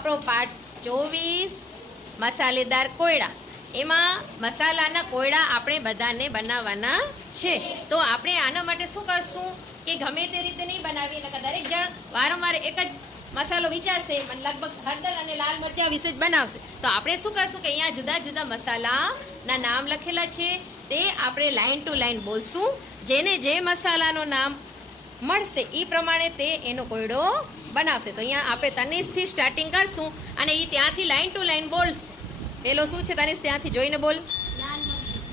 આપણો પાઠ ચોવીસ મસાલેદાર કોયડા. એમાં મસાલાના કોયડા આપણે બધાને બનાવવાના છે. તો આપણે આના માટે શું કરશું કે ગમે તે રીતે નહીં બનાવીએ દરેક જણ વારંવાર એક જ મસાલો વિચારશે લગભગ હળદર અને લાલ મરચાં વિશે જ બનાવશે. તો આપણે શું કરશું કે અહીંયા જુદા જુદા મસાલાના નામ લખેલા છે. તે આપણે લાઈન ટુ લાઈન બોલશું. જેને જે મસાલાનું નામ મળશે. એ પ્રમાણે તે એનો કોયડો બનાવશે. તો અહીંયા આપણે તનિષથી સ્ટાર્ટિંગ કરશું અને એ ત્યાંથી લાઈન ટુ લાઈન બોલશે. પેલો શું છે તનિષ? ત્યાંથી જોઈને બોલ.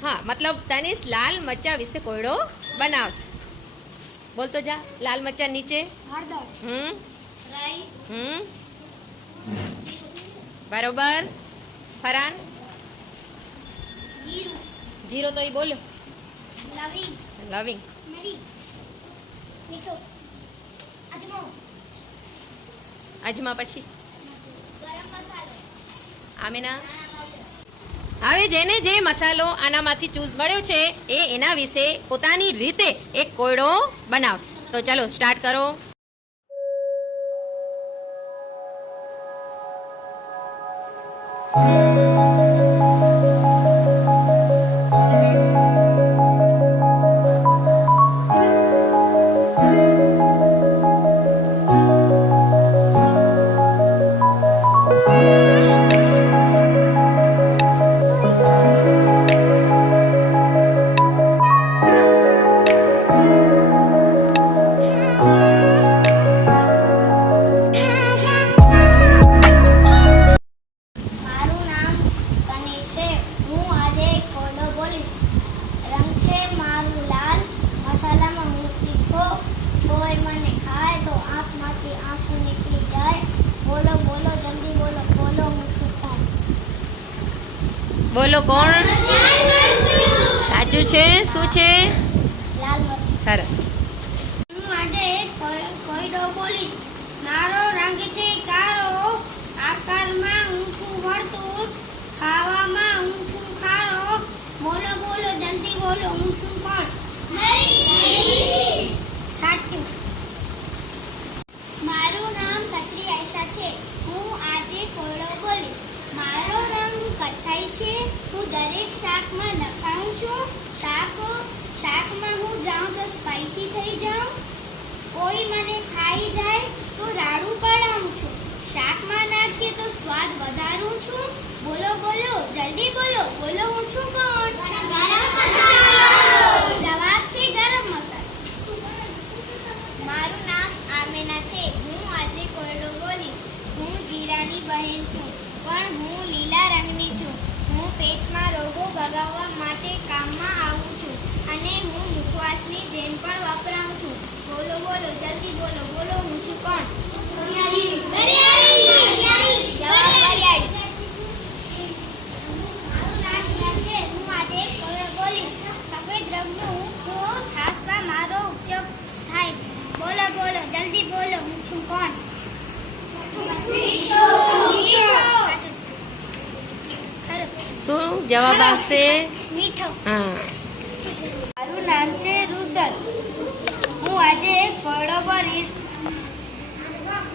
હા મતલબ તનિષ લાલ મરચા વિશે કોયડો બનાવશે. બોલતો જા લાલ મરચા નીચે. હમ? હમ? બરોબર. ફરાન. જીરો. તો એ બોલ્યો લવિંગ. લવિંગ. અજમો અજમા પછી. ગરમ મસાલો. આમેના હવે જેને જે મસાલો આનામાંથી ચૂઝ મળ્યો છે એ એના વિશે પોતાની રીતે એક કોયડો બનાવશે. તો ચાલો સ્ટાર્ટ કરો. મારું આંસુ નીકળી જાય. બોલો બોલો જલ્દી બોલો બોલો હું છું બોલો કોણ? સાચું છે? શું છે? લાલ સરસ. હું આજે એક કોય- કોયડો બોલી. મારો રંગ છે કાળો આકારમાં ઊંચું વર્તુળ ખાવામાં ઊંચું ખારો બોલો બોલો જલ્દી બોલો ઊંચું કોણ સાચું મારું નામ કત્રી આયશા છે હું આજે કોયડો બોલીશ મારો રંગ કથ્થાઈ છે હું દરેક શાકમાં નખાઉં છું. શાક શાકમાં હું જાઉં તો સ્પાઈસી થઈ જાઉં. કોઈ મને ખાઈ જાય તો રાડું પડાવું છું. શાકમાં નાખીએ તો સ્વાદ વધારું છું. બોલો બોલો જલ્દી બોલો બોલો હું છું કોણ? ગરમ મસાલો. જવાબ છે ગરમ મસાલો. મારું નામ આમેના છે. હું આજે કોયડો બોલીશ. હું જીરાની બહેન છું પણ હું લીલા રંગની છું. હું પેટમાં રોગો ભગાવવા માટે કામમાં આવું છું અને હું મુખવાસની જેમ પણ વપરાઉં છું. બોલો બોલો, જલ્દી બોલો બોલો, હું છું કોણ? છે. હું આજે બોલીશ. સફેદ રંગનું હું છું. મારો ઉપયોગ થાય. બોલો બોલો, જલ્દી બોલો, હું છું કોણ ખરું શું જવાબ આવશે. મીઠો. હા. મારું નામ છે રૂસલ હું આજે ફળો ભરીશ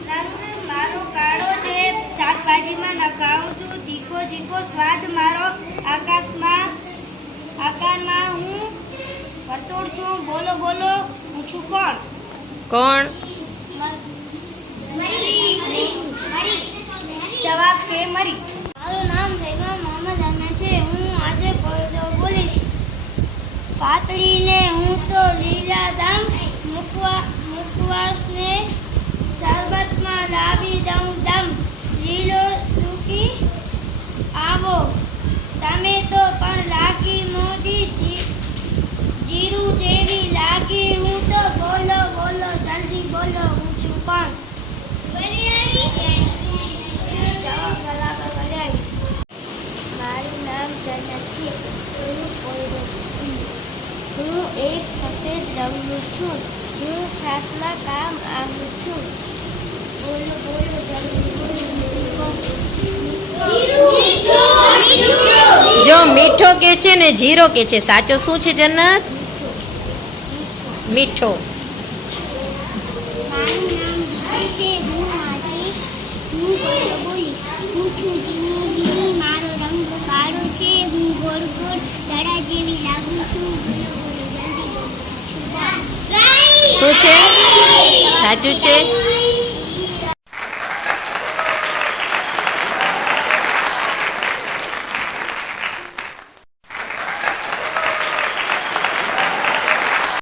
રંગ મારો કાળો છે શાકભાજીમાં નખાવું છું તીખો તીખો સ્વાદ મારો આકાશમાં આકારમાં હું વર્તુળ છું. બોલો બોલો હું છું કોણ? કોણ જવાબ છે મરી. મારું નામ જૈમા મોહમ્મદ અના છે. હું આજે કોયડો બોલીશ પાતળીને હું તો લીલા દામ મુકવા, મુકવાસને શરબતમાં લાવી દઉં દમ. લીલો સૂકી આવો. તમે તો પણ લાગી મોદી સફેદ છું. હું છાસમાં કામ આવું છું. બોલો બોલો જો મીઠો કે છે ને જીરો કે છે સાચો શું છે જન્નત? મીઠો. મારું રંગ કાળો છે. હું ગોળ ગોળ દડા જેવી લાગુ છું. શું છે? સાચું છે?